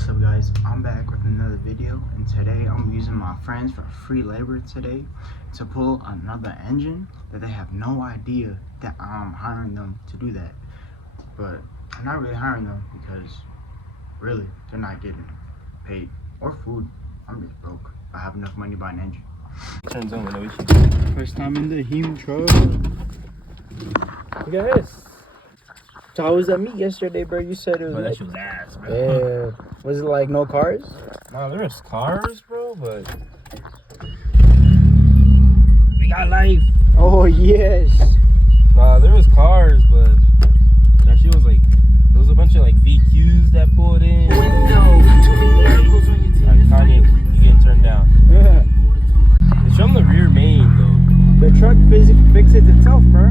What's up guys, I'm back with another video, and today I'm using my friends for free labor today to pull another engine that they have no idea that I'm hiring them to do that. But I'm not really hiring them because really they're not getting paid or food. I'm just broke. I have enough money to buy an engine. Turns on no issue. First time in the Heme truck. Look at this. So how was that meet yesterday, bro? You said it was That shit was ass, bro. Yeah. Was it like no cars? Nah, there was cars, bro, but we got life. Oh yes. Nah, there was cars, but that shit was like, there was a bunch of like VQs that pulled in. Like Kanye, you getting turned down. Yeah. It's from the rear main though. The truck fixes itself, bro.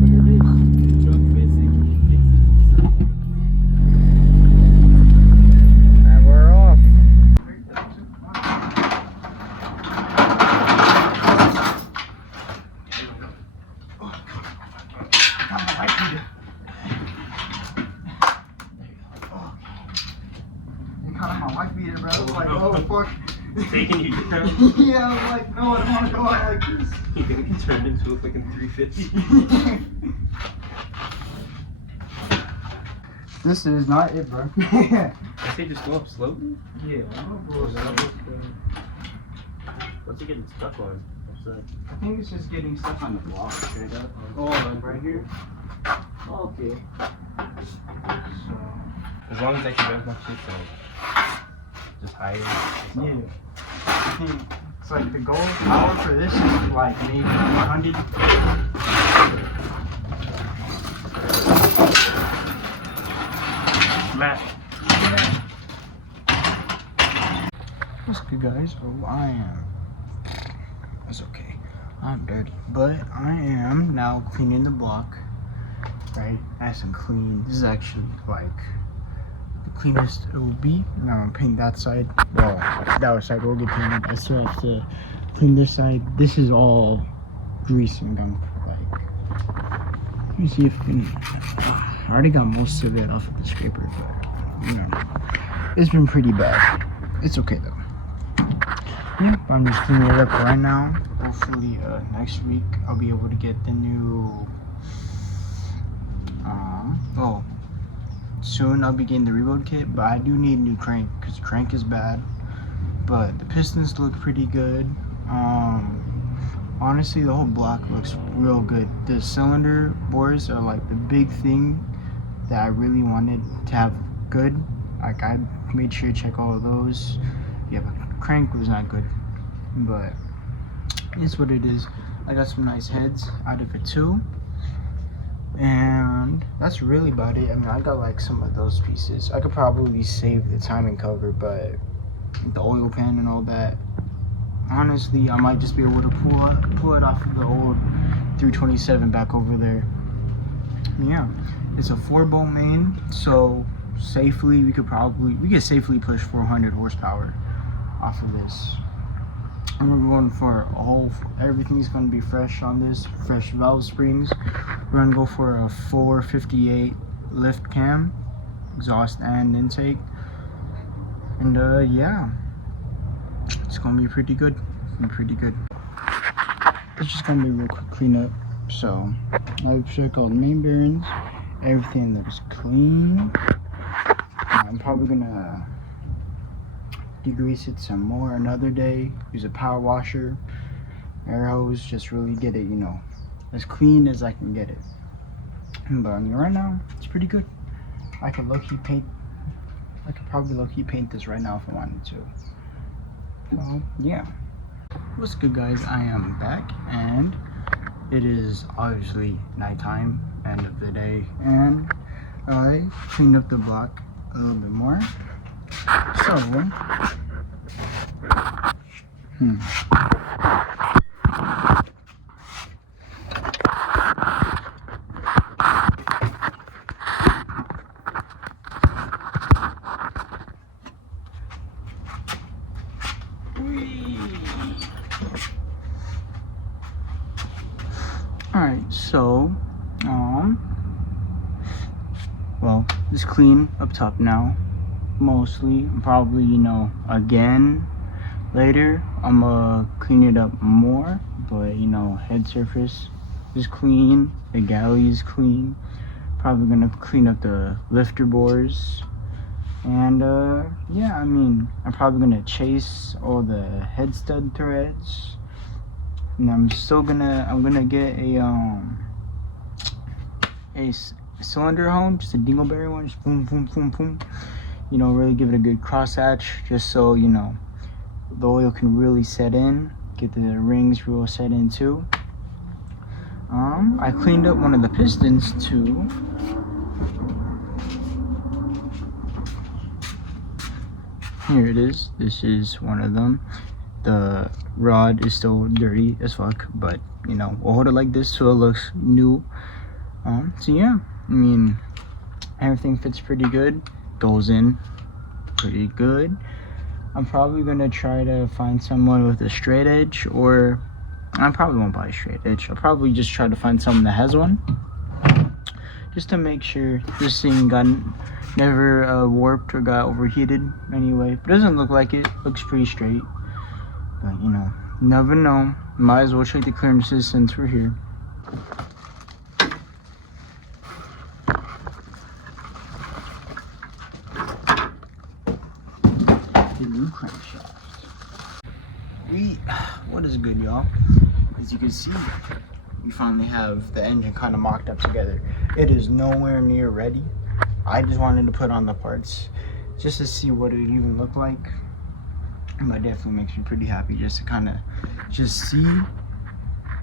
That's what it is. The truck basically fixes And we're off. My wife beat it, bro. I was like, oh fuck. taking you down. Yeah, I was like, no, I don't want to go out like this. You're gonna get turned into a fucking 350. This is not it, bro. I say just go up slowly. Yeah, I'm gonna go slow. What's it getting stuck on? What's that? I think it's just getting stuck on the block straight up. Oh, like right here? Oh, okay. So, As long as I can make my shit so just hide it. yeah. I think it's like the goal power for this is like maybe 100. Matt. What's good, guys? Oh, I am. That's okay. I'm dirty, but I am now cleaning the block. Right, nice and clean. This is actually like the cleanest it will be. Now I'm painting that side. Well, that side will get painted. I still have to clean this side. This is all grease and gunk. Like, let me see if I can. I already got most of it off of the scraper, but you know, it's been pretty bad. It's okay though. Yeah, I'm just cleaning it up right now. Hopefully, next week I'll be able to get the new. Soon I'll be getting the reload kit, but I do need a new crank because the crank is bad. But the pistons look pretty good. Honestly, the whole block looks real good. The cylinder bores are like the big thing that I really wanted to have good. Like I made sure to check all of those. Yeah, but crank was not good, but it's what it is. I got some nice heads out of it too. And that's really about it. I mean, I got like some of those pieces. I could probably save the timing cover, but the oil pan and all that, honestly, I might just be able to pull it off of the old 327 back over there. Yeah, it's a 4-bolt main, so safely we could safely push 400 horsepower off of this. And we're going for everything's going to be fresh on this, fresh valve springs. We're going to go for a 458 lift cam, exhaust and intake. And yeah, it's going to be pretty good. It's just going to be a real quick cleanup. So I've checked all the main bearings, everything looks clean. I'm probably going to degrease it some more another day, use a power washer, air hose, just really get it, you know, as clean as I can get it. But I mean, right now it's pretty good. I could probably low-key paint this right now if I wanted to. So yeah, what's good, guys? I am back, and it is obviously nighttime, end of the day, and I cleaned up the block a little bit more. So, alright, so, well, it's clean up top now. mostly. Probably, you know, again later I'm gonna clean it up more, but you know, head surface is clean, the galley is clean. Probably gonna clean up the lifter bores, and yeah, I mean, I'm probably gonna chase all the head stud threads, and I'm gonna get a cylinder hone, just a dingleberry one, just boom boom boom boom, you know, really give it a good cross hatch, just so you know the oil can really set in, get the rings real set in too. I cleaned up one of the pistons too. Here it is. This is one of them. The rod is still dirty as fuck, but you know, we'll hold it like this so it looks new. So yeah, I mean, everything fits pretty good, goes in pretty good. I'm probably gonna try to find someone with a straight edge, or I probably won't buy a straight edge. I'll probably just try to find someone that has one, just to make sure this thing never warped or got overheated anyway. But it doesn't look like it. Looks pretty straight. But you know, never know. Might as well check the clearances since we're here. The new crankshaft. What is good, y'all? As you can see, we finally have the engine kind of mocked up together. It is nowhere near ready. I just wanted to put on the parts just to see what it would even look like. And that definitely makes me pretty happy just to kind of just see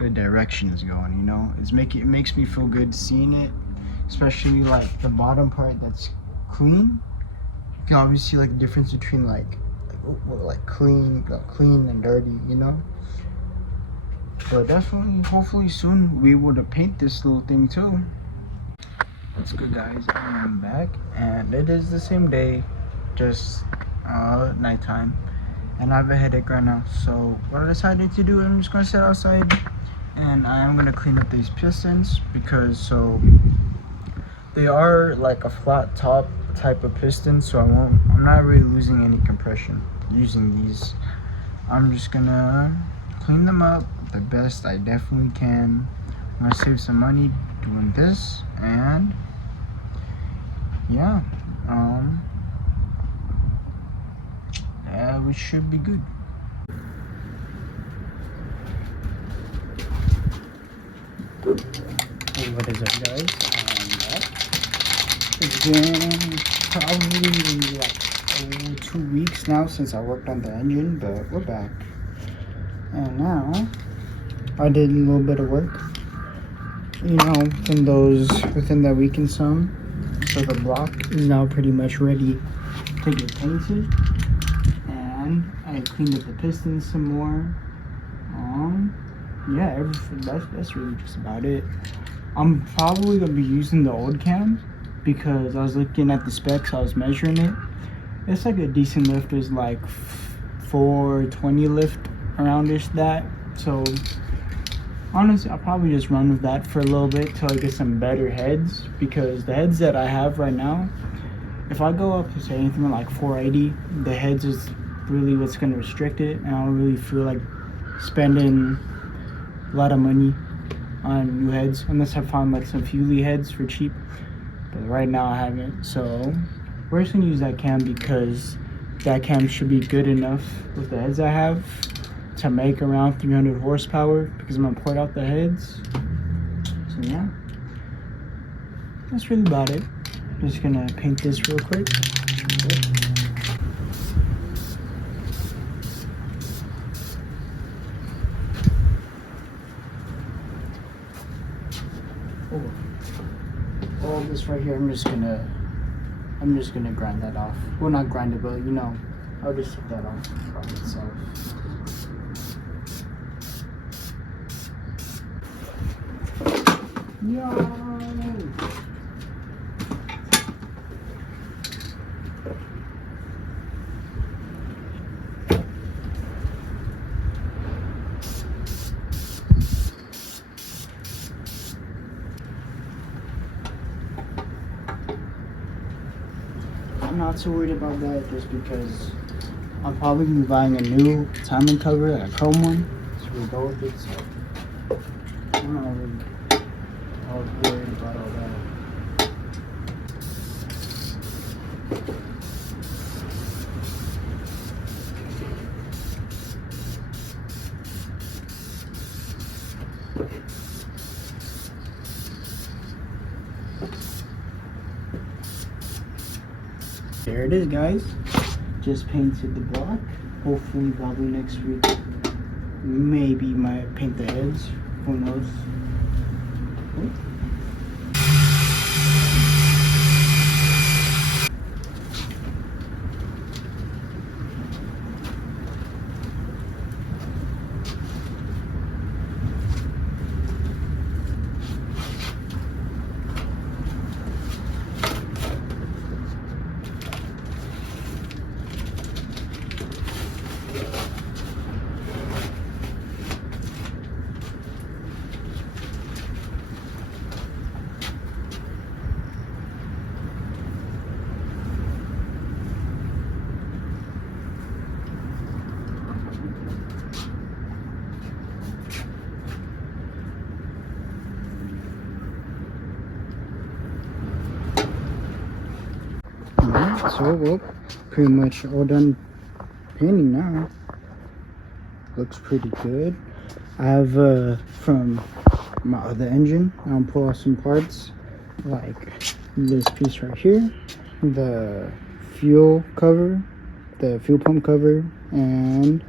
the direction it's going, you know? It makes me feel good seeing it, especially like the bottom part that's clean. You can obviously see like the difference between like clean and dirty, you know? But definitely, hopefully soon, we would paint this little thing too. What's good, guys? I'm back, and it is the same day, just nighttime, and I have a headache right now. So what I decided to do, I'm just gonna sit outside, and I am gonna clean up these pistons because they are like a flat top type of piston, so I'm not really losing any compression using these. I'm just gonna clean them up the best I definitely can. I'm gonna save some money doing this, and yeah, we should be good. Hey, what is up, guys? It's been probably like 2 weeks now since I worked on the engine, but we're back. And now I did a little bit of work, you know, within that week and some. So the block is now pretty much ready to get painted, and I cleaned up the pistons some more. Yeah, everything. That's really just about it. I'm probably gonna be using the old cam because I was looking at the specs. I was measuring it. It's like a decent lift. It's like 420 lift aroundish that. So honestly, I'll probably just run with that for a little bit till I get some better heads, because the heads that I have right now, if I go up to say anything like 480, the heads is really what's going to restrict it, and I don't really feel like spending a lot of money on new heads unless I find like some Fuely heads for cheap, but right now I haven't. So we're just going to use that cam because that cam should be good enough with the heads I have to make around 300 horsepower, because I'm gonna port out the heads. So yeah, that's really about it. Just gonna paint this real quick. All this right here, I'm just gonna grind that off. Well, not grind it, but you know, I'll just take that off by itself. Yo! not too worried about that just because I'm probably gonna be buying a new timing cover, a chrome one, so we go with it. So I'm not really all worried about all that. There it is, guys. Just painted the block. Hopefully, probably next week, maybe might paint the heads. Who knows? Alright, so well, pretty much all done painting now. Looks pretty good. I have from my other engine, I'll pull out some parts like this piece right here, the fuel cover, the fuel pump cover, and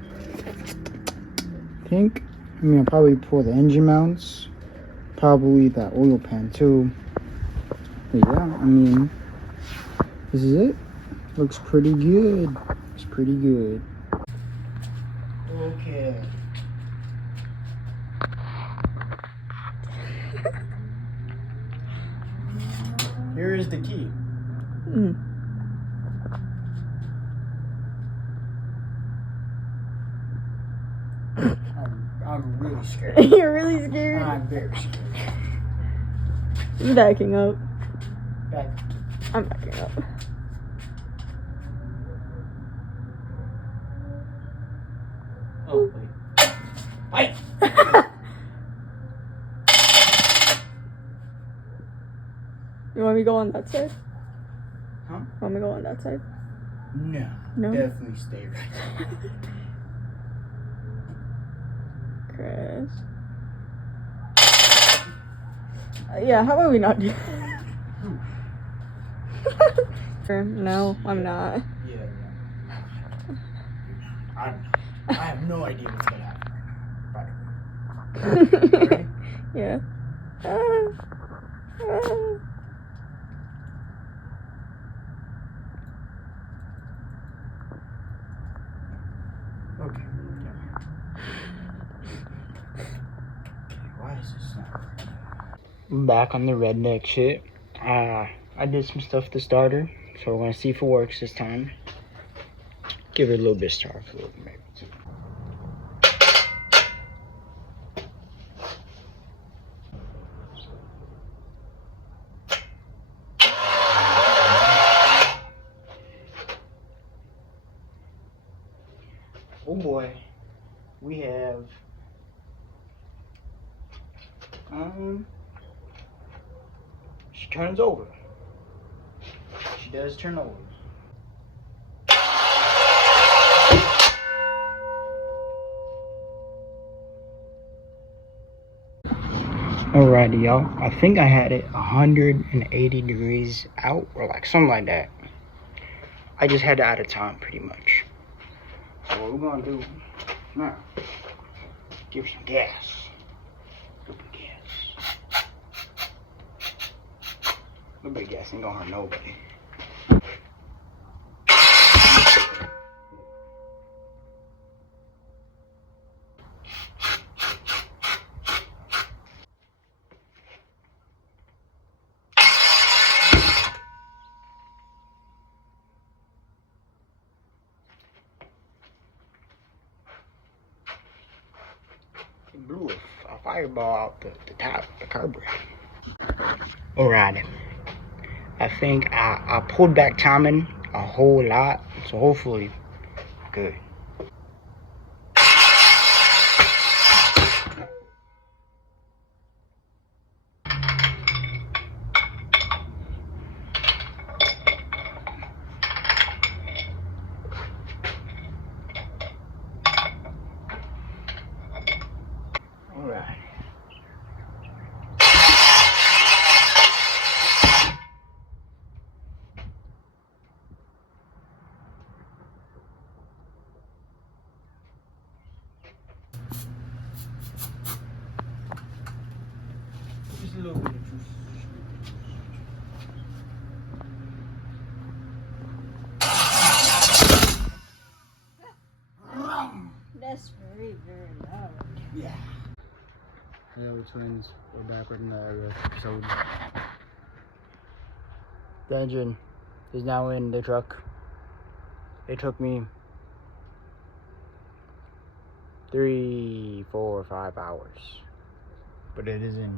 I'll probably pull the engine mounts, probably that oil pan too. But yeah, I mean, this is it. Looks pretty good. It's pretty good. Okay. Here is the key. I'm really scared. You're really scared? I'm very scared. I'm backing up. Back. I'm backing up. Oh, wait. Wait! You want me to go on that side? Huh? Want me to go on that side? No. No? Definitely stay right there. Chris. Yeah, how about we not do that? No, I'm not. Yeah. I have no idea what's gonna happen. Ready? Yeah. Okay. Why is this not working? I'm back on the redneck shit. I did some stuff to the starter, so we're gonna see if it works this time. Give it a little bit of star fluid, maybe too. Oh boy, we have she turns over. She does turn over. Alrighty, y'all. I think I had it 180 degrees out, or like something like that. I just had it out of time, pretty much. So what we're gonna do now? Give some gas. A little bit of gas. A little bit of gas ain't gonna hurt nobody. It blew a fireball out the top of the carburetor. Alright. I think I pulled back timing a whole lot. So hopefully, good. All right. Just a little bit of juice. That's very, very loud. Yeah. Yeah, we're twins. We're back in the episode. The engine is now in the truck. It took me 3, 4, 5 hours. But it is in.